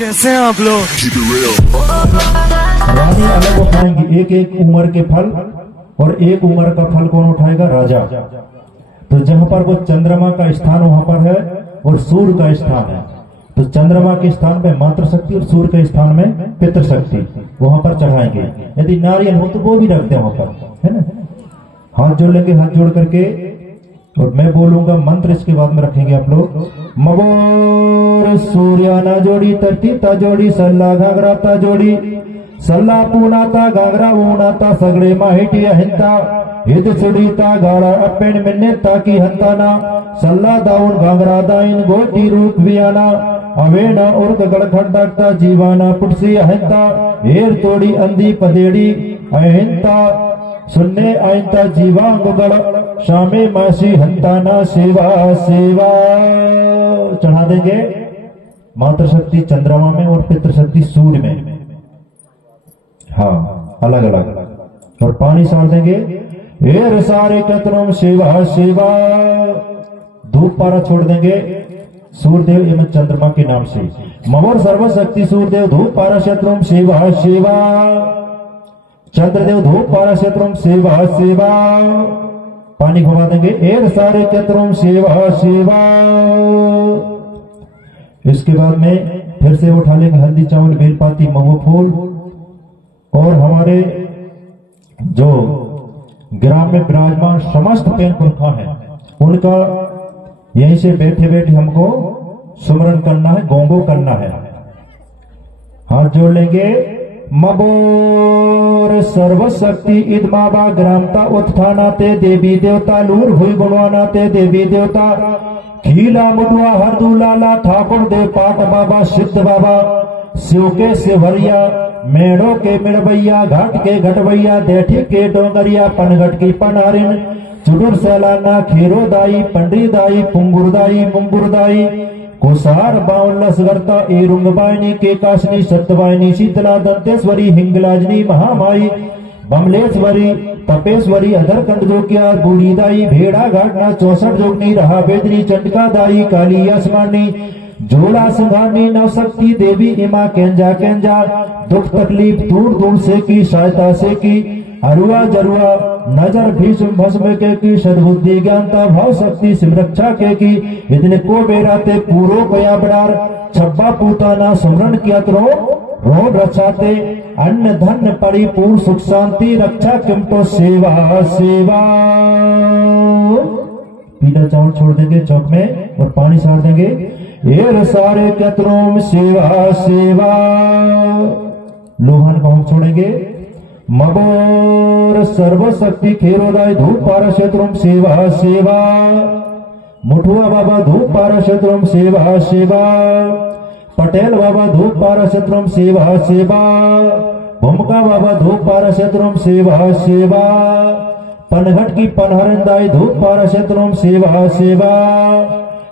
कैसे हैं आप लोग? रानी अलग उठाएंगी एक एक उम्र के फल, और एक उम्र का फल कौन उठाएगा? राजा। तो जहां पर वो चंद्रमा का स्थान वहां पर है और सूर्य का स्थान है, तो चंद्रमा के स्थान पे मातृ शक्ति और सूर्य के स्थान में पितृ शक्ति वहां पर चढ़ाएंगे। यदि नारियल हो तो वो भी रखते हैं वहां पर, है ना। हाथ जोड़ लेंगे, हाथ जोड़ करके, और मैं बोलूंगा मंत्र, इसके बाद में रखेंगे आप लोग। मगोर सूर्याना जोड़ी, तरतीता जोड़ी, सल्ला घाघराता जोड़ी, सल्ला पूनाता घाघरा ऊनाता, सगड़े माहिटी अहिंता, हित सुड़ीता गाड़ा अपेन मिन्ने ताकी हंताना, सल्ला दाउन घाघरा दाइन गोटी रूप वियाना, अवेना उर्क गड़खंडकता जीवाना पुटसी अहिंता, हेर तोड़ी अंधी पदेड़ी अहिंता, सुनने आयता जीवांग गड़ शामे मासी हंताना, सेवा सेवा। चढ़ा देंगे मातृ शक्ति चंद्रमा में और पितृ शक्ति सूर्य में, हाँ अलग अलग। और पानी सार देंगे, एर सारे कतरों सेवा सेवा। धूप पारा छोड़ देंगे सूर्यदेव एवं चंद्रमा के नाम से। ममोर सर्वशक्ति सूर्यदेव धूप पारा शत्रुम सेवा सेवा, चंद्रदेव धूप पारा शत्रुम सेवा सेवा। पानी घुमा देंगे, एर सारे चतुरम सेवा सेवा। इसके बाद में फिर से उठा लेंगे हल्दी चावल बेलपाती महुआ फूल, और हमारे जो ग्राम में विराजमान समस्त पेन पुरखा है उनका यहीं से बैठे बैठे हमको सुमरन करना है, गोंगो करना है। हाथ जोड़ लेंगे, मबोर सर्वशक्ति इदमाबा ग्रामता उत्थानाते, देवी देवता लूर हुई गुणवानाते, देवी देवता खीला मुडुआ हरदूलाला, ठाकुर देव पाट बाबा सिद्ध बाबा, शिव के शिवरिया, मेड़ों के मिड़वैया, घाट के घटवैया, देठी के डोंगरिया, पनघट की पनहरिन, चुडुर सैलाना, खीरोदाई, पंडरीदाई, पुंगुरदाई, मुंगुरदाई, कोसार बावन लसगरता, एरुंगबाइनी, केकाशनी, सत्यवाहिनी, शीतला, दंतेश्वरी, हिंगलाजनी, महामाई, बमलेश्वरी, तपेश्वरी, अधरकंड जोगिया, बूढ़ीदाई, भेड़ा घाटना, 64 जोगनी, रहा बेदनी, चंडका दाई, काली आसमानी, जोड़ा संघानी, नवशक्ति देवी इमा केंजा केंजा, दुख तकलीफ दूर दूर से की, सहायता से की, अरुआ जरुआ नजर भीष्म भस्म के की, सद्बुद्धि ज्ञानता भाव शक्ति सिमरक्षा के की, इतने को बेराते पूरो पया बड़ार, छब्बा पूताना सुमरण किया तो रोम रक्षाते, अन्न धन परिपूर्ण सुख शांति रक्षा किमतो सेवा सेवा। पीला चावल छोड़ देंगे चौक में और पानी सार देंगे, एर सारे कतरों सेवा सेवा। लोहन को हम छोड़ेंगे, मबोर सर्वशक्ति खेरोदाय धूप पारा शत्रुम सेवा सेवा, मुठुआ बाबा धूप पारा शत्रुम सेवा सेवा, पटेल बाबा धूप पारा शत्रुम सेवा सेवा, भूमका बाबा धूप पारा शत्रुम सेवा सेवा, पनघट की पनहरंदाई धूप पारा शत्रुम सेवा सेवा,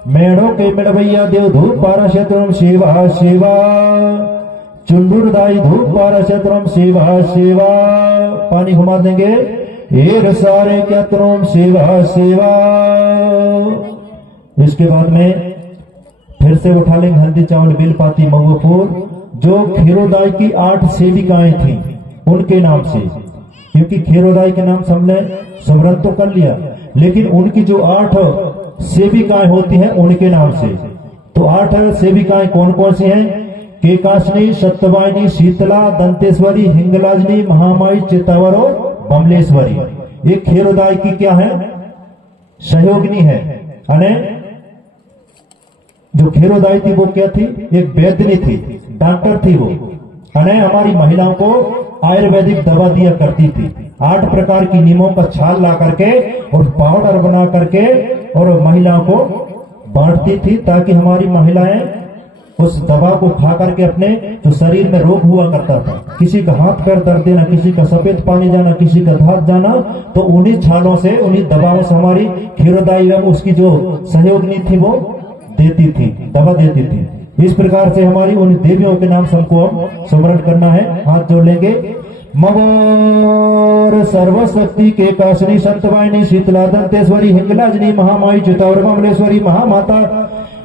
मेड़ों के मिड़वैया देव धूप पारा शत्रुम सेवा सेवा, चुंडुरदाई धूप पारा शत्रुम सेवा सेवा। पानी घुमा देंगे, एर सारे चतुरम सेवा सेवा। इसके बाद में फिर से उठा लेंगे हल्दी चावल बेलपाती महुआ फूल, जो खीरोदाई की 8 सेविकाएं थी उनके नाम से, क्योंकि खीरोदाई के नाम सबने सुमरन तो कर लिया, लेकिन उनकी जो 8 सेविकाएं होती हैं उनके नाम से। तो 8 सेविकाएं कौन कौन सी हैं? केकाशनी, सत्यवाहिनी, शीतला, दंतेश्वरी, हिंगलाजनी, महामाई, चित्तावर और बमलेश्वरी। एक खीरोदाई की क्या है? सहयोगिनी है। अने जो खीरोदाई थी वो क्या थी? एक वैद्यनी थी, डॉक्टर थी वो। अने हमारी महिलाओं को आयुर्वेदिक दवा दिया करती थी। 8 प्रकार की नीमों का छाल ला करके और पाउडर बना करके और महिलाओं को बांटती थी, ताकि हमारी महिलाएं उस दवा को खा करके अपने जो शरीर में रोग हुआ करता था, किसी का हाथ पैर दर्द देना, किसी का सफेद पानी जाना, किसी का धात जाना, तो उन्हीं छालों से, उन्हीं दवाओं से हमारी खीरोदाई एवं उसकी जो सहयोगिनी थी वो देती थी, दवा देती थी। इस प्रकार से हमारी उन देवियों के नाम सबको हम स्मरण करना है। हाथ जोड़ लेंगे, मगोर सर्वशक्ति के काशनी, संतवाहिनी, शीतला, दंतेश्वरी, हिंगलाजनी, महामाई, चित्तावर, बमलेश्वरी, महामाता,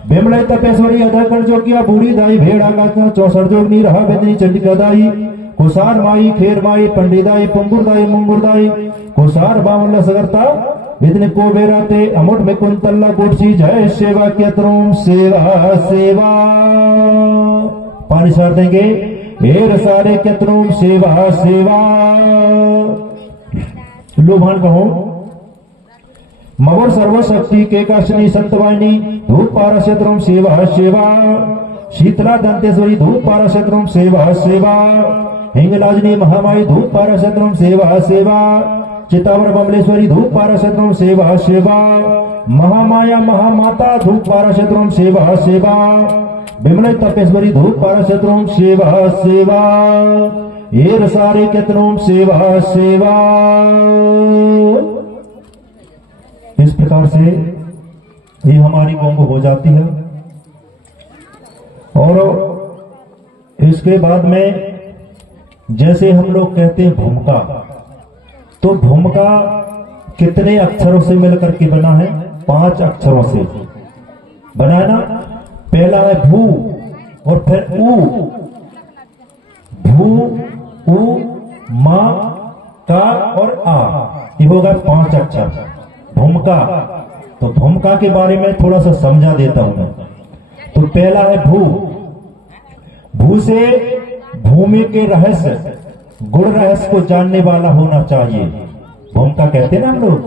बिमले तपेश्वरी अधकण जो किया बूढ़ी दाई भेड़ा का 64 जोगनी रहा बेदनी चंडिका दाई कुसार माई खेर माई पंडिदाई पंगुर दाई मंगुर दाई कुसार बावन लसगरता विदन को बेराते अमुट में कुंतल्ला गुड़सी जय सेवा केतरों सेवा सेवा पानी सार देंगे एर सारे केतरों सेवा सेवा लोभान कहो मगर सर्वशक्ति के काशनी संतवाहिनी धूप पाराशत्रम सेवा सेवा शीतला दंतेश्वरी धूप पाराशत्रम सेवा सेवा हिंगलाजनी महामाई धूप पाराशत्रम सेवा सेवा चितावर बमलेश्वरी धूप पाराशत्रम सेवा सेवा महामाया महामाता धूप पाराशत्रम सेवा सेवा बिमले तपेश्वरी धूप पाराशत्रम सेवा सेवा एर सारे केतनों सेवा सेवा। इस प्रकार से ये हमारी गोंग हो जाती है। और इसके बाद में जैसे हम लोग कहते हैं भूमिका, तो भूमिका कितने अक्षरों से मिलकर के बना है? 5 अक्षरों से बना है ना। पहला है भू और फिर ऊ, भू ऊ मा का और आ, ये होगा 5 अक्षर भूमिका। तो भूमिका के बारे में थोड़ा सा समझा देता हूं मैं। तो पहला है भू। भू से भूमि के रहस्य गुण रहस्य को जानने वाला होना चाहिए। भूमिका कहते हैं ना हम लोग,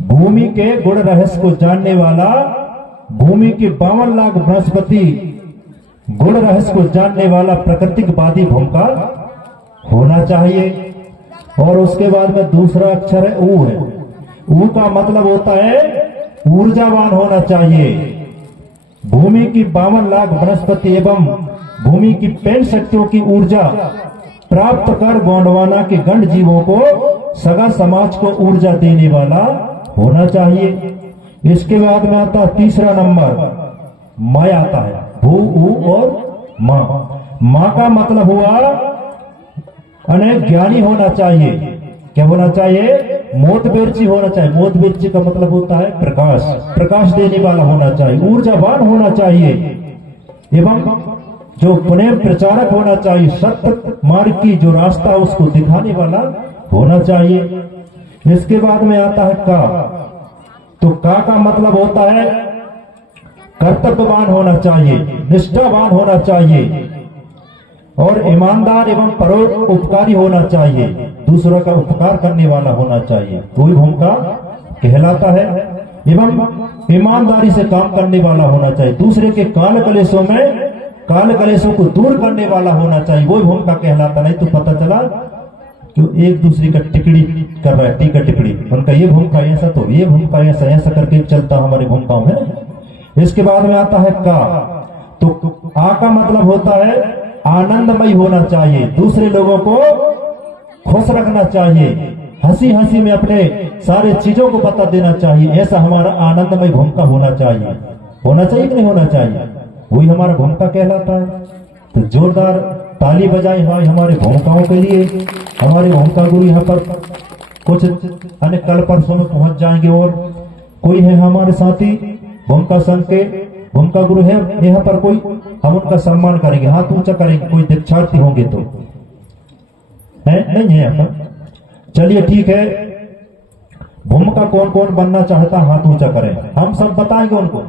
भूमि के गुण रहस्य को जानने वाला, भूमि के 52 लाख बृहस्पति गुण रहस्य को जानने वाला प्राकृतिकवादी भूमिका होना चाहिए। और उसके बाद में दूसरा अक्षर है ऊ है। ऊ का मतलब होता है ऊर्जावान होना चाहिए। भूमि की 52 लाख वनस्पति एवं भूमि की 65 शक्तियों की ऊर्जा प्राप्त कर गोंडवाना के गंड जीवों को, सगा समाज को ऊर्जा देने वाला होना चाहिए। इसके बाद में आता तीसरा नंबर मैं आता है, भू ऊ और माँ। माँ का मतलब हुआ अनेक ज्ञानी होना चाहिए। क्या होना चाहिए? मोतबेरची होना चाहिए। मोतबेरची का मतलब होता है प्रकाश, प्रकाश देने वाला होना चाहिए, ऊर्जावान होना चाहिए एवं जो पुनः प्रचारक होना चाहिए, सत्य मार्ग की जो रास्ता उसको दिखाने वाला होना चाहिए। इसके बाद में आता है का। तो का मतलब होता है कर्तव्यवान होना चाहिए, निष्ठावान होना चाहिए और ईमानदार एवं परोपकारी होना चाहिए, दूसरों का उपकार करने वाला होना चाहिए, कोई भूमिका कहलाता है। एवं ईमानदारी से काम करने वाला होना चाहिए, दूसरे के काल कलेशों को दूर करने वाला होना चाहिए, वो भूमिका कहलाता। नहीं तो पता चला कि एक दूसरे का टिकड़ी कर रहा है, टीका टिकड़ी, उनका ये भूमिका ऐसा, तो ये भूमिका ऐसा, ऐसा करके चलता हमारी भूमिकाओं में। इसके बाद में आता है का। तो आ का मतलब होता है आनंदमय होना चाहिए, दूसरे लोगों को खुश रखना चाहिए, हंसी हंसी में अपने सारे चीजों को बता देना चाहिए, ऐसा हमारा आनंदमय भूमिका होना चाहिए। होना चाहिए कि नहीं होना चाहिए? वही हमारा भूमिका कहलाता है। तो जोरदार ताली बजाए भाई हमारे भूमिकाओं के लिए। हमारे भूमिका गुरु यहाँ पर कुछ अन्य कल परसों में पहुंच जाएंगे और कोई है हमारे साथी भूमिका संघ के भूमिका गुरु है यहाँ पर, कोई हम उनका सम्मान करेंगे, हाथ ऊंचा करेंगे, कोई दीक्षार्थी होंगे तो है नहीं है यहाँ पर। चलिए ठीक है, भूमिका कौन कौन बनना चाहता हाथ ऊंचा करें, हम सब बताएंगे उनको,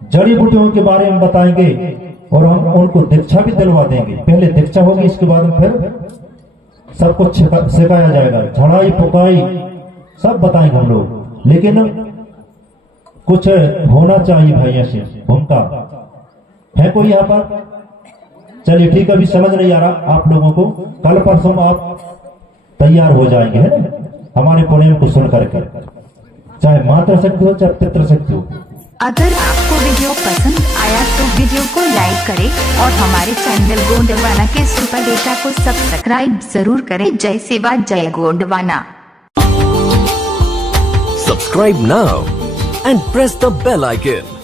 जड़ी बूटियों के बारे में बताएंगे और हम उनको दीक्षा भी दिलवा देंगे। पहले दीक्षा होगी, इसके बाद फिर सब कुछ सिखाया जाएगा, झड़ाई पुकाई सब बताएंगे हम लोग। लेकिन कुछ होना चाहिए भाई, ऐसे भूमिका है कोई यहाँ पर? चलिए ठीक, अभी समझ नहीं आ रहा आप लोगों को, कल परसों आप तैयार हो जाएंगे है ना हमारे पोएम को सुनकर कर, चाहे मातृशक्ति हो चाहे पितृशक्ति हो। अगर आपको वीडियो पसंद आया तो वीडियो को लाइक करें और हमारे चैनल गोंडवाना के सुपर डेटा को सब्सक्राइब जरूर करें। जय सेवा जय Gondwana. Subscribe now and press the bell icon.